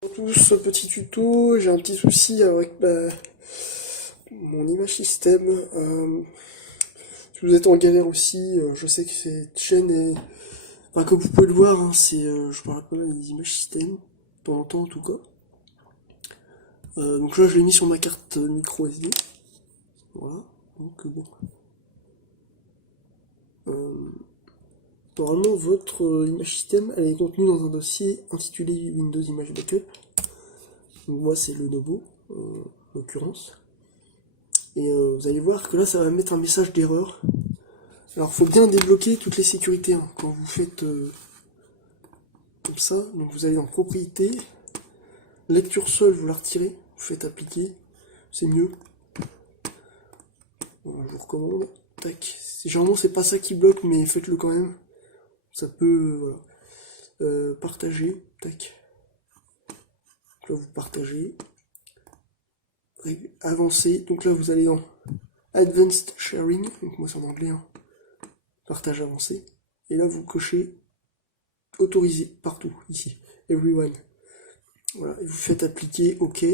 Bonjour à tous, ce petit tuto, j'ai un petit souci avec mon image système. Si vous êtes en galère aussi, je sais que cette chaîne est... Enfin, comme vous pouvez le voir, hein, je parle pas mal des images système, de temps en temps en tout cas. Donc là, je l'ai mis sur ma carte micro SD. Voilà, donc bon. Normalement, votre image système, elle est contenue dans un dossier intitulé Windows Image Backup. Donc moi, c'est le Nobo, en l'occurrence. Et vous allez voir que là, ça va mettre un message d'erreur. Alors, faut bien débloquer toutes les sécurités hein, quand vous faites comme ça. Donc, vous allez dans Propriétés, Lecture seule, vous la retirez, vous faites Appliquer, c'est mieux. Bon, je vous recommande. Tac. Généralement, c'est pas ça qui bloque, mais faites-le quand même. Ça peut, voilà. Partager, tac. Donc là, vous partagez. Avancer. Donc là, vous allez dans Advanced Sharing. Donc moi, c'est en anglais. Hein. Partage avancé. Et là, vous cochez Autoriser partout, ici. Everyone. Voilà, et vous faites appliquer, ok.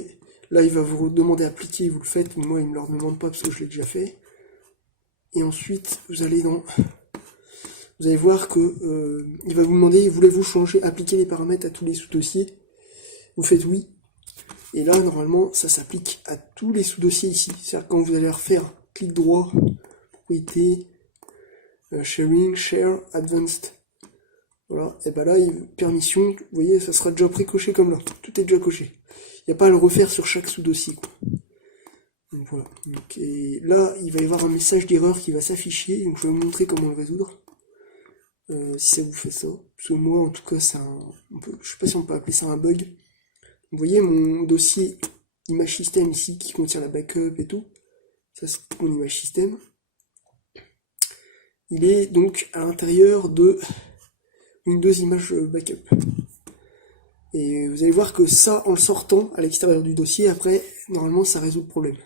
Là, il va vous demander appliquer, vous le faites, mais moi, il ne me le demande pas parce que je l'ai déjà fait. Et ensuite, vous allez vous allez voir que il va vous demander, voulez-vous changer, appliquer les paramètres à tous les sous-dossiers. Vous faites oui. Et là, normalement, ça s'applique à tous les sous-dossiers ici. C'est-à-dire quand vous allez refaire, clic droit, propriété, sharing, share, advanced. Voilà, et ben là, permission, vous voyez, ça sera déjà pré-coché comme là. Tout est déjà coché. Il n'y a pas à le refaire sur chaque sous-dossier. Donc voilà. Donc, et là, il va y avoir un message d'erreur qui va s'afficher. Donc je vais vous montrer comment le résoudre. Si ça vous fait ça. Parce que moi, en tout cas, c'est un... je sais pas si on peut appeler ça un bug. Vous voyez mon dossier image system ici qui contient la backup et tout. Ça, c'est mon image system. Il est donc à l'intérieur de Windows Image Backup. Et vous allez voir que ça, en le sortant à l'extérieur du dossier, après, normalement, ça résout le problème.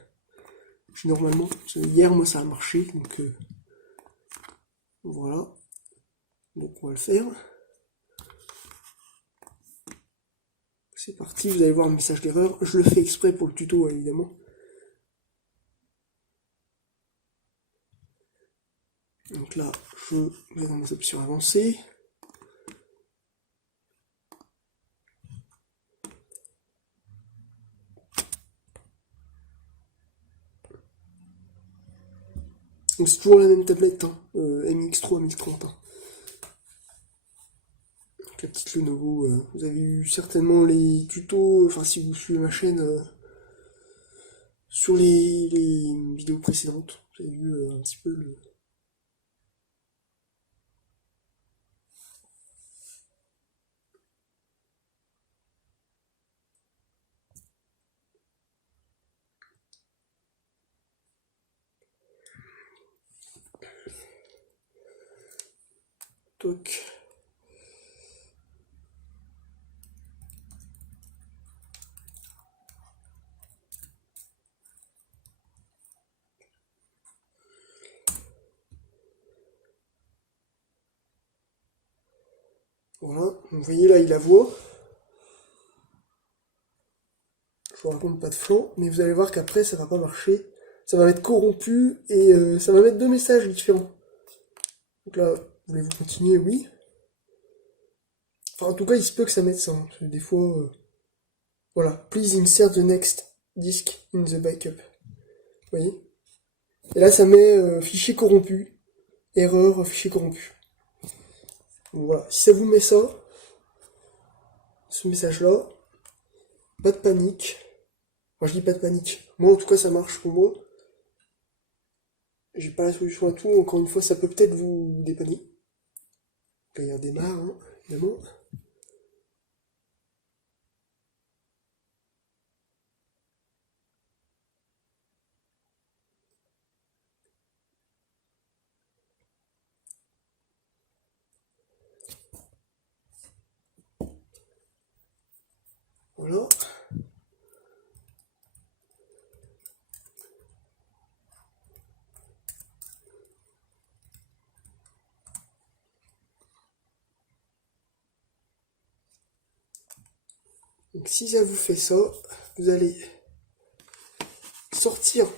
Normalement, hier, moi, ça a marché, donc voilà. Donc on va le faire. C'est parti, vous allez voir un message d'erreur. Je le fais exprès pour le tuto, évidemment. Donc là, je vais dans mes options avancées. Donc c'est toujours la même tablette, hein, MX3 1030. Hein. Donc, la petite Lenovo, vous avez eu certainement les tutos, enfin si vous suivez ma chaîne, sur les vidéos précédentes, vous avez vu un petit peu le... Toc. Voilà, vous voyez là, il la voit. Je vous raconte pas de flanc, mais vous allez voir qu'après, ça va pas marcher. Ça va être corrompu et ça va mettre deux messages différents. Donc là, voulez-vous continuer? Oui. Enfin, en tout cas, il se peut que ça mette ça. Hein, parce que des fois, voilà. Please insert the next disk in the backup. Vous voyez? Et là, ça met fichier corrompu. Erreur, fichier corrompu. Donc voilà. Si ça vous met ça, ce message-là, pas de panique. Enfin, je dis pas de panique. Moi, en tout cas, ça marche pour moi. J'ai pas la solution à tout. Encore une fois, ça peut peut-être vous dépanner. Là, il redémarre, hein, évidemment. Voilà. Donc si ça vous fait ça, vous allez sortir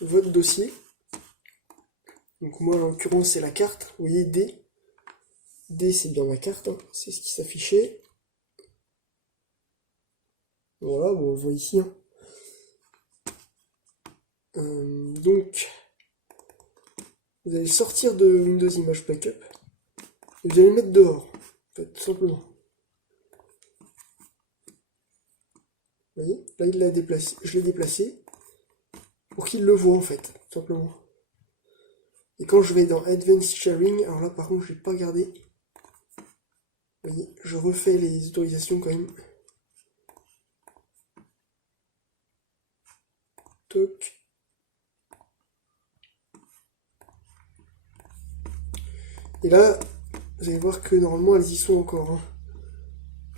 votre dossier. Donc moi en l'occurrence c'est la carte, vous voyez D. D c'est bien ma carte, hein. C'est ce qui s'affichait. Voilà, bon, on le voit ici. Hein. Donc, vous allez sortir de Windows Image Backup et vous allez le mettre dehors, en fait, tout simplement. Vous voyez, là il l'a déplacé, je l'ai déplacé pour qu'il le voit en fait, tout simplement. Et quand je vais dans Advanced Sharing, alors là par contre je n'ai pas gardé. Vous voyez, je refais les autorisations quand même. Toc. Et là, vous allez voir que normalement elles y sont encore. Hein.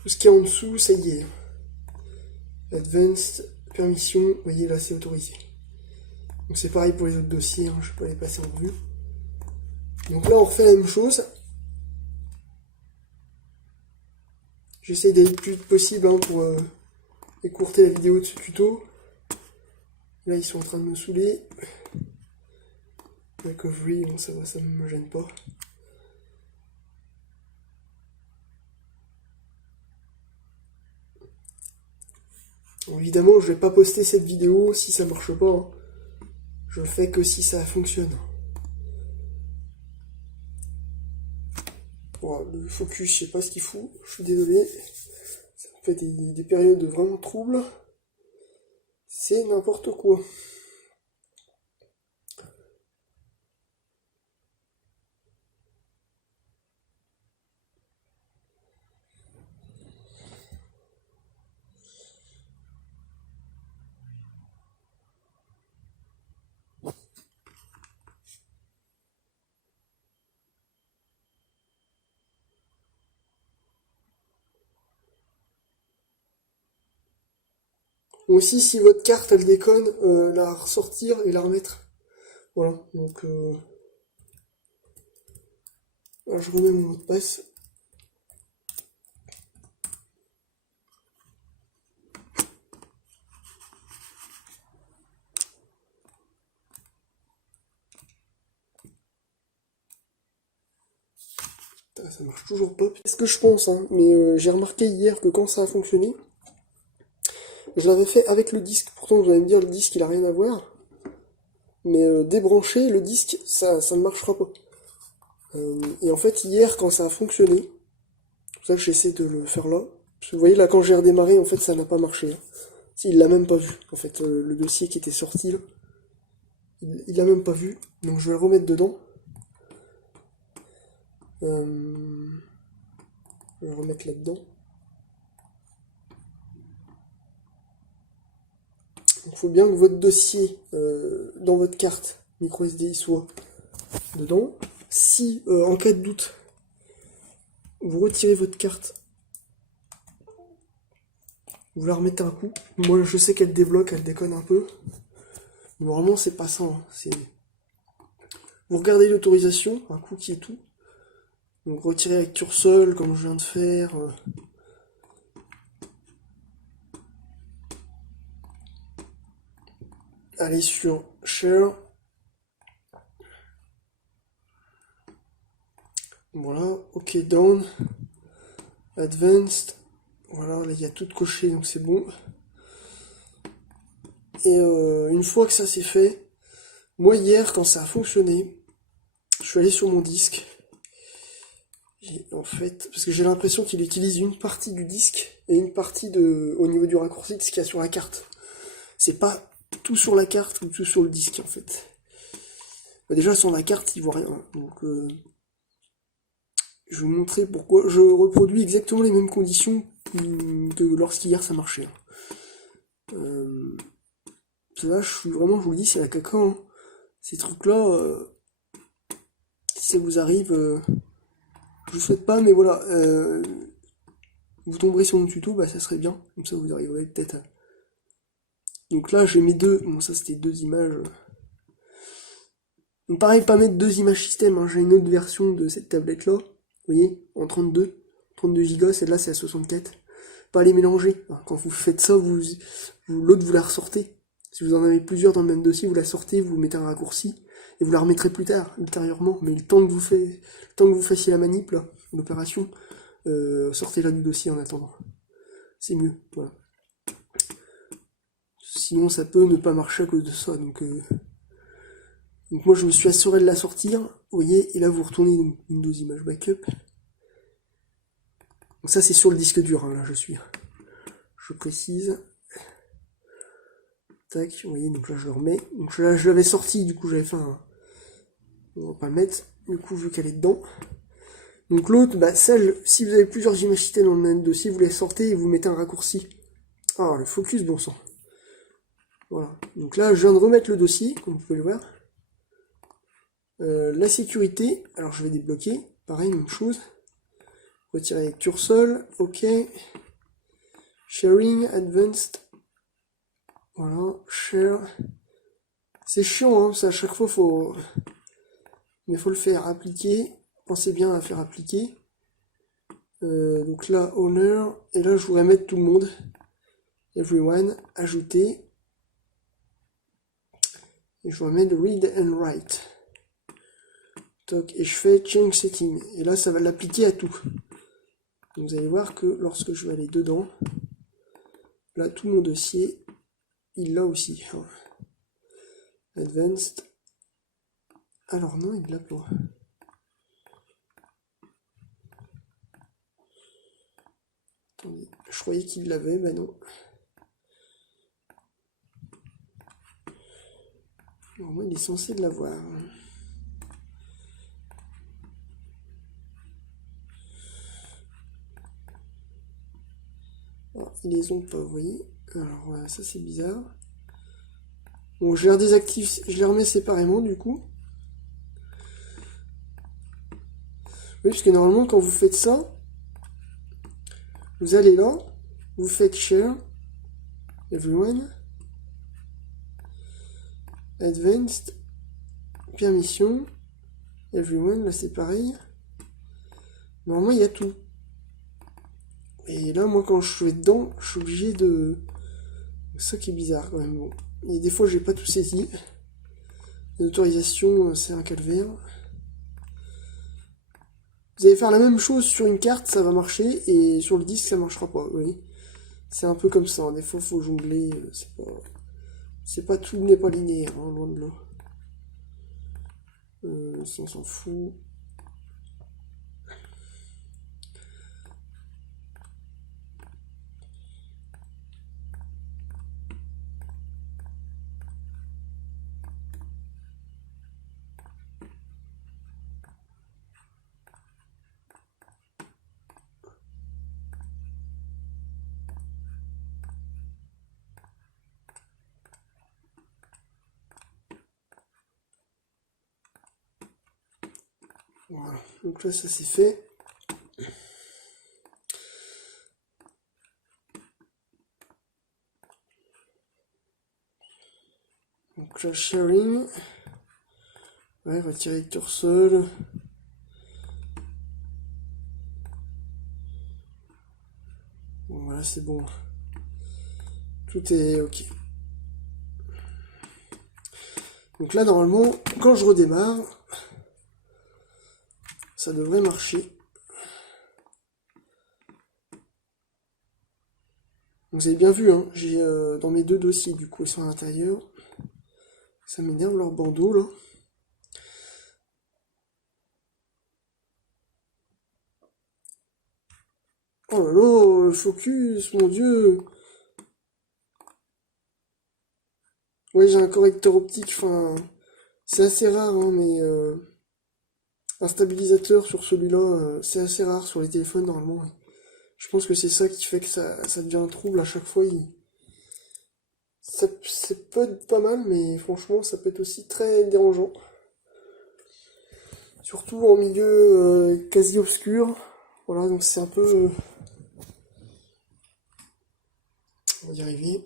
Tout ce qui est en dessous, ça y est. Advanced, permission, vous voyez là c'est autorisé. Donc c'est pareil pour les autres dossiers, hein, je ne vais pas les passer en revue. Donc là on refait la même chose. J'essaie d'aller le plus vite possible hein, pour écourter la vidéo de ce tuto. Là ils sont en train de me saouler. Recovery, bon ça va, ça ne me gêne pas. Bon, évidemment je vais pas poster cette vidéo si ça marche pas. Hein. Je le fais que si ça fonctionne. Bon, le focus, je sais pas ce qu'il fout, je suis désolé. Ça me fait des périodes vraiment troubles. C'est n'importe quoi. Aussi, si votre carte elle déconne, la ressortir et la remettre. Voilà, donc là, je remets mon mot de passe. Ça marche toujours pas. C'est ce que je pense, hein, mais j'ai remarqué hier que quand ça a fonctionné, je l'avais fait avec le disque. Pourtant, vous allez me dire, le disque il a rien à voir. Mais débrancher le disque, ça ne marchera pas. Et en fait, hier, quand ça a fonctionné, c'est pour ça que j'essaie de le faire là. Parce que vous voyez, là, quand j'ai redémarré, en fait, ça n'a pas marché. Hein. Il l'a même pas vu. En fait, le dossier qui était sorti, là, il l'a même pas vu. Donc, je vais le remettre dedans. Je vais le remettre là-dedans. Il faut bien que votre dossier, dans votre carte microSD, soit dedans. Si, en cas de doute, vous retirez votre carte, vous la remettez un coup. Moi, je sais qu'elle débloque, elle déconne un peu. Normalement, c'est pas ça. Hein. Vous regardez l'autorisation, un coup qui est tout. Donc, retirez avec curseur, comme je viens de faire. Allez sur Share. Voilà, OK, Down. Advanced. Voilà, là, il y a tout coché, donc c'est bon. Et une fois que ça c'est fait, moi hier, quand ça a fonctionné, je suis allé sur mon disque. Et en fait, parce que j'ai l'impression qu'il utilise une partie du disque et une partie au niveau du raccourci de ce qu'il y a sur la carte. C'est pas tout sur la carte ou tout sur le disque en fait. Bah, déjà sur la carte, il voit rien. Donc je vais vous montrer pourquoi. Je reproduis exactement les mêmes conditions que lorsqu'hier ça marchait. Là, je vous le dis, c'est la caca. Hein. Ces trucs-là, si ça vous arrive, je vous souhaite pas, mais voilà, vous tomberez sur mon tuto, bah ça serait bien. Comme ça, vous arriverez peut-être à... Donc là, j'ai mes deux. Bon, ça c'était deux images. Donc pareil, pas mettre deux images système. Hein. J'ai une autre version de cette tablette-là. Vous voyez, en 32. 32 Go, celle-là c'est à 64. Pas les mélanger. Quand vous faites ça, l'autre vous la ressortez. Si vous en avez plusieurs dans le même dossier, vous la sortez, vous mettez un raccourci, et vous la remettrez plus tard, ultérieurement. Mais le temps que vous fassiez la manip, là, l'opération, sortez-la du dossier en attendant. C'est mieux, voilà. Sinon, ça peut ne pas marcher à cause de ça, donc moi, je me suis assuré de la sortir, vous voyez, et là, vous retournez dans Windows Image Backup. Donc ça, c'est sur le disque dur, hein, là, je précise. Tac, vous voyez, donc là, je le remets. Donc là, je l'avais sorti, du coup, j'avais fait un... On va pas le mettre, du coup, vu qu'elle est dedans. Donc l'autre, bah, celle, si vous avez plusieurs images citées dans le même dossier, vous les sortez et vous mettez un raccourci. Ah, le focus, bon sang. Voilà. Donc là, je viens de remettre le dossier, comme vous pouvez le voir. La sécurité, alors je vais débloquer, pareil, même chose. Retirer avec cursor, ok. Sharing, advanced. Voilà, share. C'est chiant, hein, ça à chaque fois mais faut le faire appliquer. Pensez bien à faire appliquer. Donc là, owner, et là je voudrais mettre tout le monde. Everyone, ajouter. Et je vais mettre read and write. Toc, et je fais change setting. Et là, ça va l'appliquer à tout. Donc vous allez voir que lorsque je vais aller dedans, là, tout mon dossier, il l'a aussi. Advanced. Alors non, il l'a pas. Attendez, je croyais qu'il l'avait, bah non. Normalement, il est censé l'avoir. Oh, ils les ont pas, vous voyez. Alors voilà, ça c'est bizarre. Bon, je les redésactive, je les remets séparément du coup. Oui, parce que normalement, quand vous faites ça, vous allez là, vous faites share, everyone, advanced, permission, everyone, là c'est pareil. Normalement, il y a tout. Et là, moi, quand je vais dedans, je suis obligé de... C'est ça qui est bizarre quand même. Bon. Et des fois, j'ai pas tout saisi. Les autorisations, c'est un calvaire. Vous allez faire la même chose sur une carte, ça va marcher, et sur le disque, ça marchera pas, vous voyez. C'est un peu comme ça, hein. Des fois, faut jongler, c'est pas tout n'est pas linéaire, hein, loin de là. Ça, on s'en fout. Voilà, donc là, ça c'est fait. Donc là, sharing. Ouais, retirer le curseur. Bon, voilà, c'est bon. Tout est ok. Donc là, normalement, quand je redémarre, ça devrait marcher. Donc vous avez bien vu, hein, j'ai dans mes deux dossiers, du coup, ils sont à l'intérieur. Ça m'énerve leur bandeau, là. Oh là là, le focus, mon dieu. Ouais, j'ai un correcteur optique, enfin, c'est assez rare, hein, mais un stabilisateur sur celui-là, c'est assez rare sur les téléphones, normalement. Ouais. Je pense que c'est ça qui fait que ça devient un trouble à chaque fois. Ça peut être pas mal, mais franchement, ça peut être aussi très dérangeant. Surtout en milieu quasi obscur. Voilà, donc c'est un peu... on va y arriver.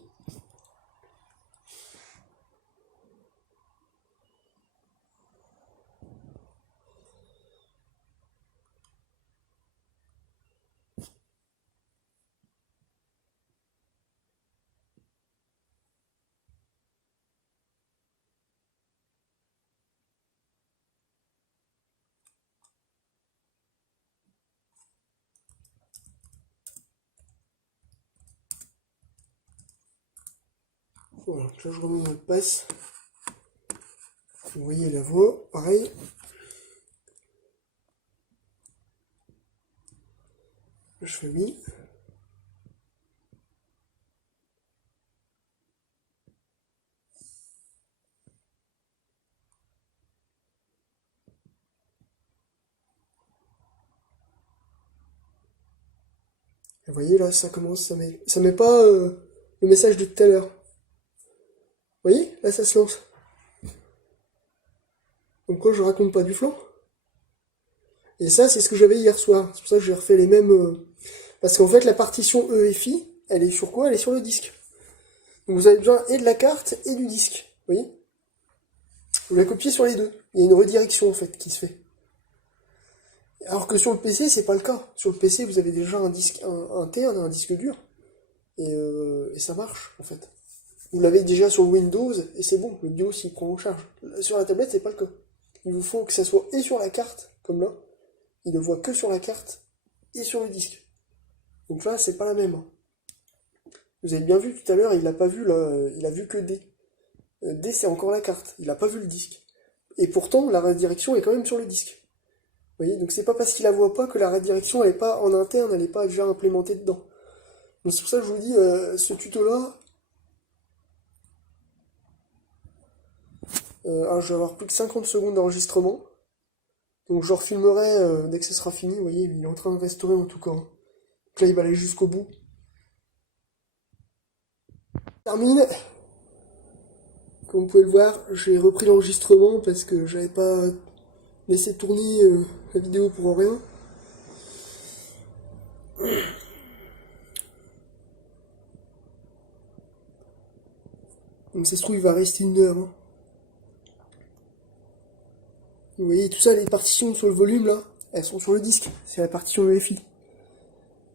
Voilà, donc là je remets mon mot de passe. Vous voyez la voix, pareil. Je fais oui. Et vous voyez là, ça commence, ça met pas le message de tout à l'heure. Vous voyez, là ça se lance. Donc quoi, je raconte pas du flanc. Et ça, c'est ce que j'avais hier soir. C'est pour ça que j'ai refait les mêmes. Parce qu'en fait, la partition EFI, elle est sur quoi? Elle est sur le disque. Donc vous avez besoin et de la carte et du disque. Vous voyez? Vous la copiez sur les deux. Il y a une redirection en fait qui se fait. Alors que sur le PC, c'est pas le cas. Sur le PC, vous avez déjà un disque interne, un disque dur. Et ça marche en fait. Vous l'avez déjà sur Windows et c'est bon, le BIOS il prend en charge. Sur la tablette, c'est pas le cas. Il vous faut que ça soit et sur la carte, comme là. Il ne voit que sur la carte et sur le disque. Donc là, c'est pas la même. Vous avez bien vu tout à l'heure, il l'a pas vu là, il a vu que D. D c'est encore la carte, il a pas vu le disque. Et pourtant, la redirection est quand même sur le disque. Vous voyez, donc c'est pas parce qu'il la voit pas que la redirection elle est pas en interne, elle est pas déjà implémentée dedans. Donc c'est pour ça que je vous dis, ce tuto là, alors je vais avoir plus que 50 secondes d'enregistrement. Donc je refilmerai dès que ce sera fini, vous voyez, il est en train de restaurer en tout cas. Donc là il va aller jusqu'au bout. Termine. Comme vous pouvez le voir, j'ai repris l'enregistrement parce que j'avais pas laissé tourner la vidéo pour rien. Donc ça se trouve il va rester 1 heure. Hein. Vous voyez tout ça, les partitions sur le volume là, elles sont sur le disque. C'est la partition EFI.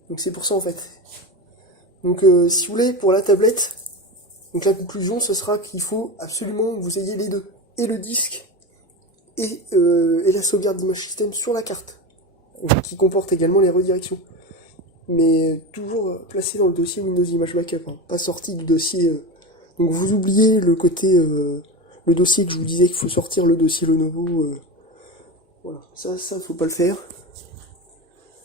Donc c'est pour ça en fait. Donc si vous voulez, pour la tablette, donc la conclusion ce sera qu'il faut absolument que vous ayez les deux. Et le disque et la sauvegarde d'image système sur la carte. Qui comporte également les redirections. Mais toujours placé dans le dossier Windows Image Backup, hein, pas sorti du dossier. Donc vous oubliez le côté, le dossier que je vous disais qu'il faut sortir, le dossier Lenovo. Voilà, ça faut pas le faire.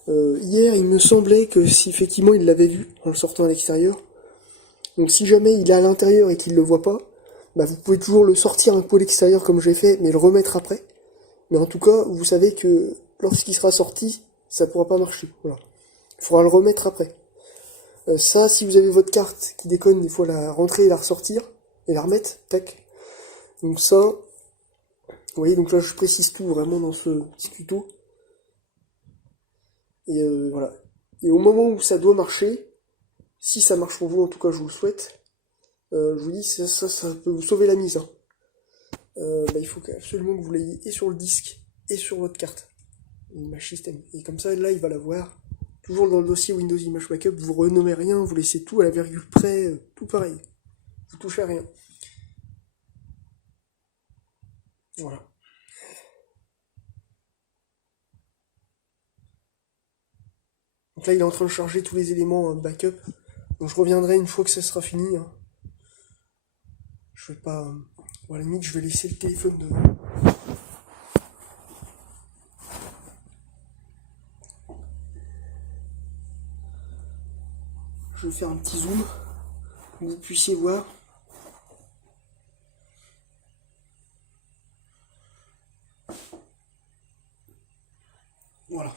Hier, il me semblait que si effectivement il l'avait vu en le sortant à l'extérieur. Donc si jamais il est à l'intérieur et qu'il le voit pas, bah vous pouvez toujours le sortir un peu à l'extérieur comme j'ai fait, mais le remettre après. Mais en tout cas, vous savez que lorsqu'il sera sorti, ça pourra pas marcher. Voilà. Il faudra le remettre après. Ça, si vous avez votre carte qui déconne, des fois la rentrer et la ressortir, et la remettre, tac. Donc ça, vous voyez, donc là je précise tout vraiment dans ce petit tuto. Et voilà. Et au moment où ça doit marcher, si ça marche pour vous, en tout cas je vous le souhaite, je vous dis, ça peut vous sauver la mise. Hein. Il faut absolument que vous l'ayez et sur le disque et sur votre carte. Image système. Et comme ça, là, il va l'avoir. Toujours dans le dossier Windows Image Backup, vous renommez rien, vous laissez tout à la virgule près, tout pareil. Vous touchez à rien. Voilà. Donc là, il est en train de charger tous les éléments backup. Donc je reviendrai une fois que ça sera fini. Hein. Je vais pas... Bon, à la limite, je vais laisser le téléphone de... Je vais faire un petit zoom pour que vous puissiez voir. Voilà.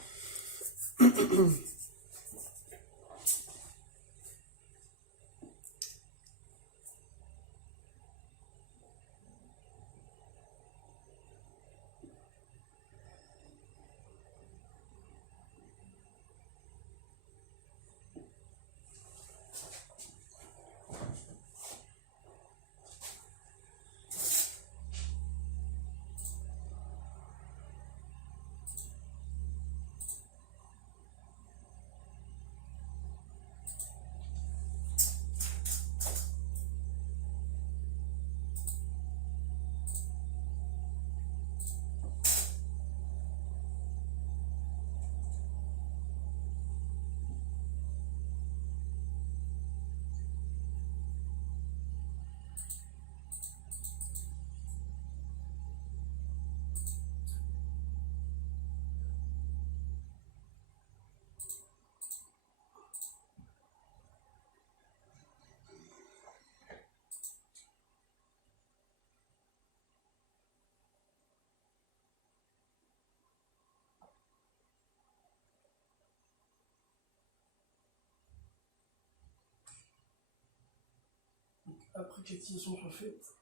après que l'activation soit faite,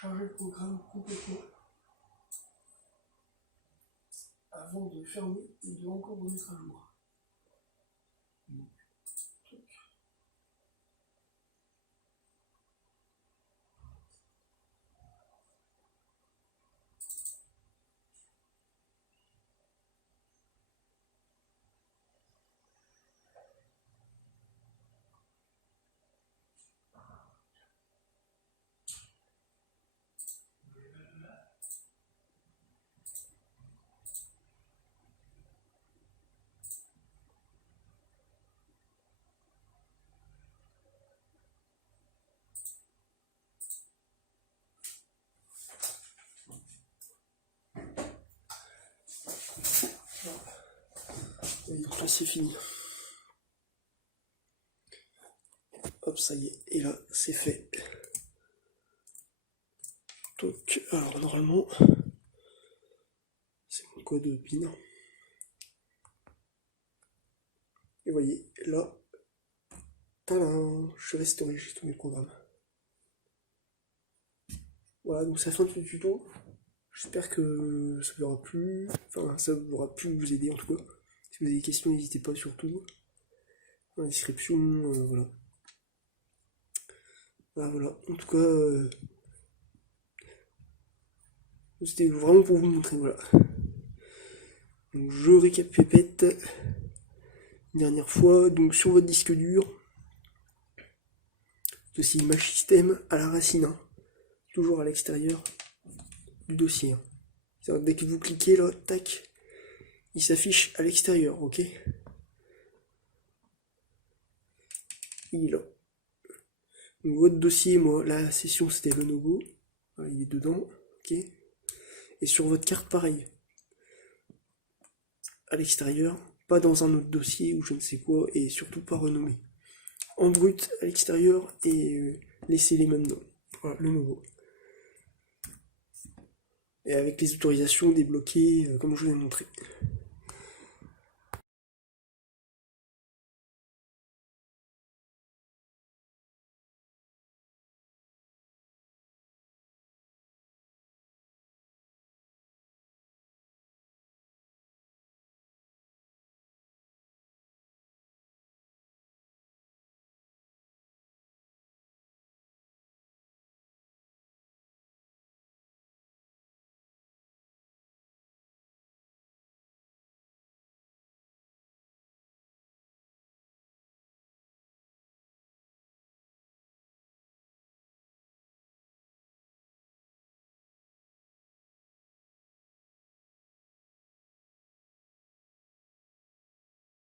charger le programme complètement avant de fermer et de encore remettre à jour. Et donc là c'est fini. Hop, ça y est, et là c'est fait. Donc, alors normalement, c'est mon code PIN. Et vous voyez, là, tadam, je suis restauré, j'ai tous mes programmes. Voilà, donc c'est la fin de ce tuto. J'espère que ça vous aura plu, enfin ça vous aura pu vous aider en tout cas. Si vous avez des questions, n'hésitez pas surtout. Dans la description, voilà. Voilà. En tout cas, c'était vraiment pour vous montrer, voilà. Donc, je récapitule une dernière fois, donc sur votre disque dur, ceci Image System à la racine, hein, toujours à l'extérieur du dossier. Hein. Dès que vous cliquez là, tac, il s'affiche à l'extérieur, ok. Il est là. Donc votre dossier, moi, la session c'était Lenovo, il est dedans, ok. Et sur votre carte, pareil, à l'extérieur, pas dans un autre dossier ou je ne sais quoi, et surtout pas renommé. En brut à l'extérieur et laissez les mêmes noms. Voilà, Lenovo. Et avec les autorisations débloquées, comme je vous ai montré.